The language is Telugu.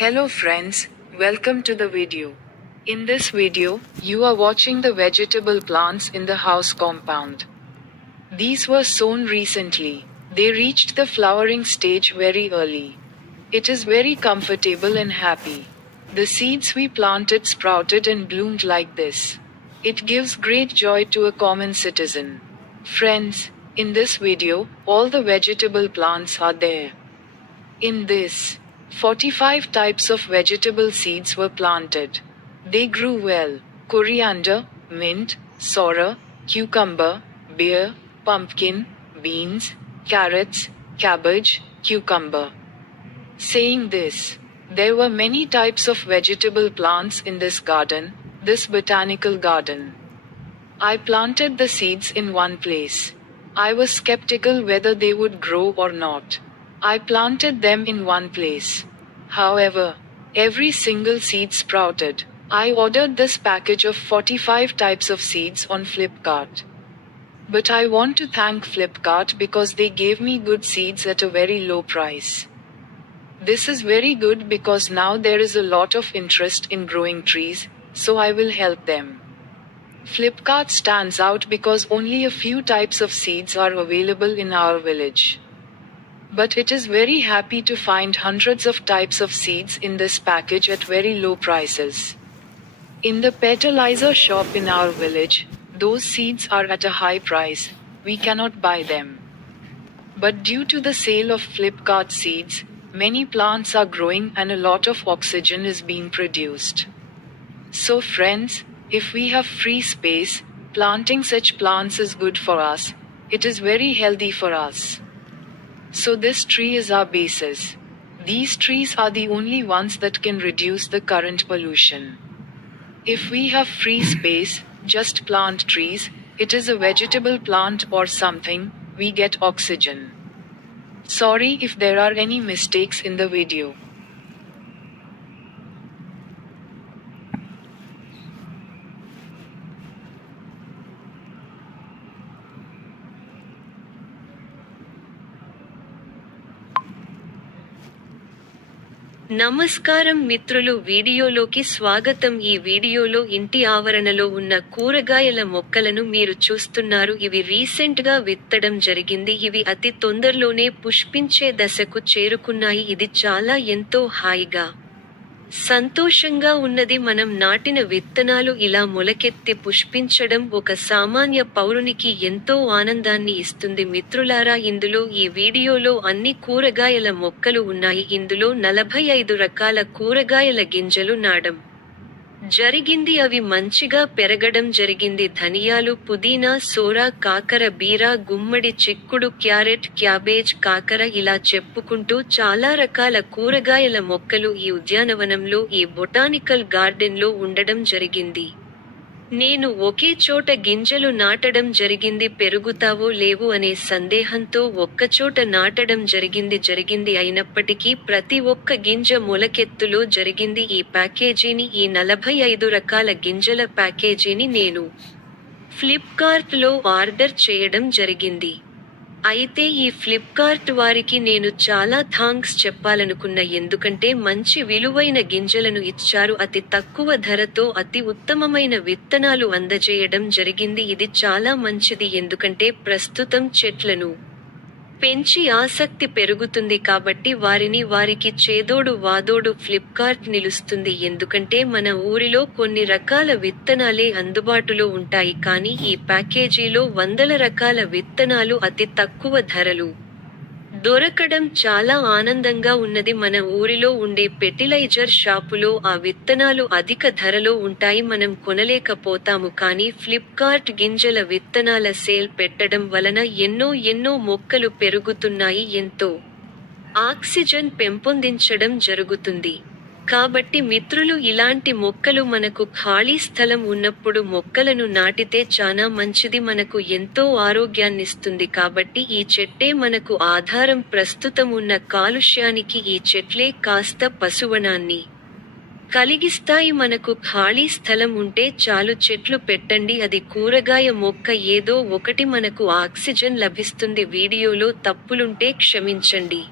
Hello friends, welcome to the video. In this video, you are watching the vegetable plants in the house compound. These were sown recently. They reached the flowering stage very early. It is very comfortable and happy. The seeds we planted sprouted and bloomed like this. It gives great joy to a common citizen. Friends, in this video, all the vegetable plants are there. In this 45 types of vegetable seeds were planted. They grew well. Coriander, mint, sorrel, cucumber, beer, pumpkin, beans, carrots, cabbage, cucumber. Saying this, there were many types of vegetable plants in this garden, this botanical garden. I planted the seeds in one place. I was skeptical whether they would grow or not. I planted them in one place. However, every single seed sprouted. I ordered this package of 45 types of seeds on Flipkart. But I want to thank Flipkart because they gave me good seeds at a very low price. This is very good because now there is a lot of interest in growing trees, so I will help them. Flipkart stands out because only a few types of seeds are available in our village. But it is very happy to find hundreds of types of seeds in this package at very low prices. In the fertilizer shop in our village, those seeds are at a high price, we cannot buy them. But due to the sale of Flipkart seeds, many plants are growing and a lot of oxygen is being produced. So friends, if we have free space, planting such plants is good for us, it is very healthy for us. So this tree is our basis. These trees are the only ones that can reduce the current pollution. If we have free space, just plant trees, it is a vegetable plant or something, we get oxygen. Sorry if there are any mistakes in the video. నమస్కారం మిత్రులు, వీడియోలోకి స్వాగతం. ఈ వీడియోలో ఇంటి ఆవరణలో ఉన్న కూరగాయల మొక్కలను మీరు చూస్తున్నారు. ఇవి రీసెంట్ గా విత్తడం జరిగింది. ఇవి అతి తొందరలోనే పుష్పించే దశకు చేరుకున్నాయి. ఇది చాలా ఎంతో హాయిగా సంతోషంగా ఉన్నది. మనం నాటిన విత్తనాలు ఇలా మొలకెత్తి పుష్పించడం ఒక సామాన్య పౌరునికి ఎంతో ఆనందాన్ని ఇస్తుంది. మిత్రులారా, ఇందులో ఈ వీడియోలో అన్ని కూరగాయల మొక్కలు ఉన్నాయి. ఇందులో 45 రకాల కూరగాయల గింజలు నాటడం జరిగింది. అవి మంచిగా పెరగడం జరిగింది. ధనియాలు, పుదీనా, సోరా, కాకర, బీర, గుమ్మడి, చిక్కుడు, క్యారెట్, క్యాబేజ్, కాకర, ఇలా చెప్పుకుంటూ చాలా రకాల కూరగాయల మొక్కలు ఈ ఉద్యానవనంలో, ఈ బొటానికల్ గార్డెన్లో ఉండడం జరిగింది. నేను ఒకే చోట గింజలు నాటడం జరిగింది. పెరుగుతావో లేవు అనే సందేహంతో ఒక్కచోట నాటడం జరిగింది. అయినప్పటికీ ప్రతి ఒక్క గింజ మొలకెత్తులో జరిగింది. ఈ ప్యాకేజీని, ఈ 45 రకాల గింజల ప్యాకేజీని నేను ఫ్లిప్కార్ట్ లో ఆర్డర్ చేయడం జరిగింది. అయితే ఈ ఫ్లిప్కార్ట్ వారికి నేను చాలా థాంక్స్ చెప్పాలనుకున్నా. ఎందుకంటే మంచి విలువైన గింజలను ఇచ్చారు. అతి తక్కువ ధరతో అతి ఉత్తమమైన విత్తనాలు అందజేయడం జరిగింది. ఇది చాలా మంచిది. ఎందుకంటే ప్రస్తుతం చెట్లను పెంచి ఆసక్తి పెరుగుతుంది కాబట్టి వారికి చేదోడు వాదోడు ఫ్లిప్కార్ట్ నిలుస్తుంది. ఎందుకంటే మన ఊరిలో కొన్ని రకాల విత్తనాలే అందుబాటులో ఉంటాయి, కానీ ఈ ప్యాకేజీలో వందల రకాల విత్తనాలు అతి తక్కువ ధరలు దొరకడం చాలా ఆనందంగా ఉన్నది. మన ఊరిలో ఉండే ఫెర్టిలైజర్ షాపులో ఆ విత్తనాలు అధిక ధరలో ఉంటాయి, మనం కొనలేకపోతాము. కానీ ఫ్లిప్కార్ట్ గింజల విత్తనాల సేల్ పెట్టడం వలన ఎన్నో మొక్కలు పెరుగుతున్నాయి, ఎంతో ఆక్సిజన్ పెంపొందించడం జరుగుతుంది. కాబట్టి మిత్రులు, ఇలాంటి మొక్కలు మనకు ఖాళీ స్థలం ఉన్నప్పుడు మొక్కలను నాటితే చానా మంచిది. మనకు ఎంతో ఆరోగ్యాన్నిస్తుంది. కాబట్టి ఈ చెట్టే మనకు ఆధారం. ప్రస్తుతం ఉన్న కాలుష్యానికి ఈ చెట్లే కాస్త పశువనాన్ని కలిగిస్తాయి. మనకు ఖాళీ స్థలం ఉంటే చాలు, చెట్లు పెట్టండి. అది కూరగాయ మొక్క ఏదో ఒకటి, మనకు ఆక్సిజన్ లభిస్తుంది. వీడియోలో తప్పులుంటే క్షమించండి.